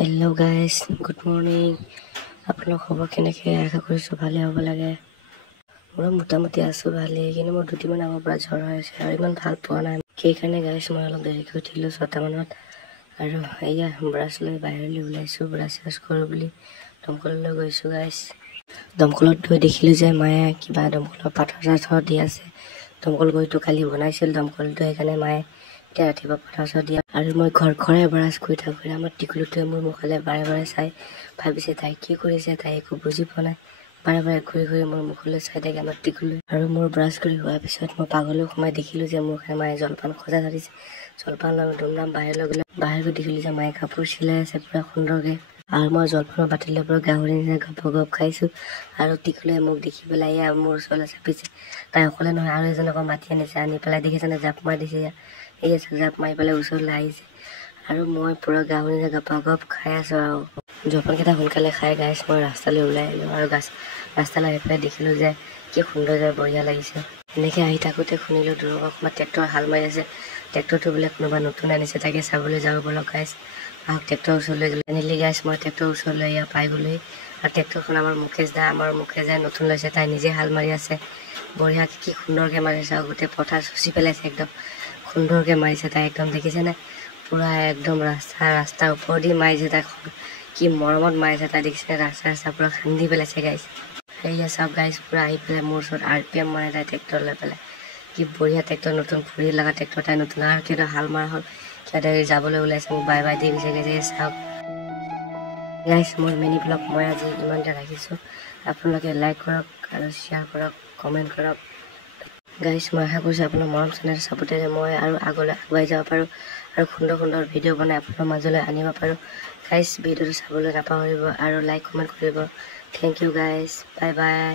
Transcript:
Hello' guys, good morning. আপোনালোকৰ খবৰ কেনেকৈ? আশা কৰিছোঁ ভালে হ'ব লাগে। মই মোটামুটি আছোঁ ভালেই, কিন্তু মোৰ দুদিনমান আগৰ পৰা জ্বৰ হৈ আছে আৰু ইমান ভাল পোৱা নাই। সেইকাৰণে গাইজ মই অলপ দেৰিকৈ উঠিলোঁ 6টা মানত আৰু এয়া ব্ৰাছ লৈ বাহিৰলৈ ওলাইছোঁ ব্ৰাছ কৰোঁ বুলি। দমকললৈ গৈছোঁ গাইজ। দমকলত গৈ দেখিলোঁ যে মায়ে কিবা দমকলৰ পাথৰ চাথৰ দি আছে। দমকল গৈতো কালি বনাইছিল দমকলটো, সেইকাৰণে মায়ে এতিয়া ৰাতিপুৱা পাথৰ দিয়া। আৰু মই ঘৰে ব্ৰাছ কৰি থাকোঁ। আমাৰ টিকলুটোৱে মোৰ মুখলৈ বাৰে বাৰে চাই ভাবিছে তাই কি কৰিছে, তাই একো বুজি পোৱা নাই। বাৰে বাৰে ঘূৰি মোৰ মুখলৈ চাই থাকে আমাৰ টিকলুৱে। আৰু মোৰ ব্ৰাছ কৰি হোৱাৰ পিছত মই পাগলৈ সোমাই দেখিলোঁ যে মোৰ মায়ে জলপান খজা ধৰিছে। জলপান লৈ ধুমধাম বাহিৰলৈ গ'লে বাহিৰত দেখিলোঁ যে মায়ে কাপোৰ চিলাই আছে পূৰা সুন্দৰকৈ। আৰু মই জলপানৰ বাতিলৰ পৰা গাহৰি নিচিনা গপ খাইছোঁ। আৰু টিকলুৱে মোক দেখি পেলাই এয়া মোৰ ওচৰলৈ চাপিছে। তাই অকলে নহয় আৰু এজনকো মাতি আনিছে, আনি পেলাই দেখিছেনে জাপ মাৰি দিছে। এয়া জাপ মাৰি পেলাই ওচৰলৈ আহিছে আৰু মই পূৰা গাহৰি নিচিনা গপ খাই আছোঁ। আৰু জলপানকেইটা সোনকালে খাই গাইছ মই ৰাস্তালৈ ওলাই আহিলোঁ আৰু ৰাস্তালৈ আহি পেলাই দেখিলোঁ যে কি সুন্দৰ যে বঢ়িয়া লাগিছে। এনেকৈ আহি থাকোঁতে শুনিলোঁ দূৰৰ অকণমান ট্ৰেক্টৰ হাল মাৰি আছে। ট্ৰেক্টৰটো বোলে কোনোবা নতুন আনিছে, তাকে চাবলৈ যাব ব'লক গাইছ। আৰু ট্ৰেক্টৰৰ ওচৰলৈ আনিলি গাইছ। মই ট্ৰেক্টৰৰ ওচৰলৈ এয়া পাই গ'লোহি আৰু ট্ৰেক্টৰখন আমাৰ মুকেশ দাই নতুন লৈছে, তাই নিজে হাল মাৰি আছে। বঢ়িয়াকৈ কি সুন্দৰকৈ মাৰিছে আৰু গোটেই পথাৰ চুচি পেলাইছে, একদম সুন্দৰকৈ মাৰিছে তাই। একদম দেখিছেনে পূৰা একদম ৰাস্তাৰ ওপৰেদি মাৰিছে তাই, কি মৰমত মাৰিছে তাই। দেখিছেনে ৰাস্তা পূৰা খান্দি পেলাইছে গাইছ। সেয়া চাওক গাইছ, পূৰা আহি পেলাই মোৰ ওচৰত RPM মাৰে তাই ট্ৰেক্টৰ লৈ পেলাই। কি বঢ়িয়া ট্ৰেক্টৰ, নতুন ভৰি লগা ট্ৰেক্টৰ তাই নতুন। আৰু কিবা হাল মাৰা হ'ল, কিবা যাবলৈ ওলাইছে, মোক বাই বাই দি গৈছে গাইছ। চাওক গাইছ, মোৰ মিনি ব্লগ মই আজি ইমানতে ৰাখিছোঁ। আপোনালোকে লাইক কৰক আৰু শ্বেয়াৰ কৰক, কমেণ্ট কৰক গাইছ। মই আশা কৰিছোঁ আপোনাৰ মৰম চেনেল চাপোৰ্টেৰে মই আৰু আগলৈ আগুৱাই যাব পাৰোঁ আৰু সুন্দৰ ভিডিঅ' বনাই আপোনাৰ মাজলৈ আনিব পাৰোঁ গাইছ। ভিডিঅ'টো চাবলৈ নাপাহৰিব আৰু লাইক কমেণ্ট কৰিব। থেংক ইউ গাইছ, বাই বাই।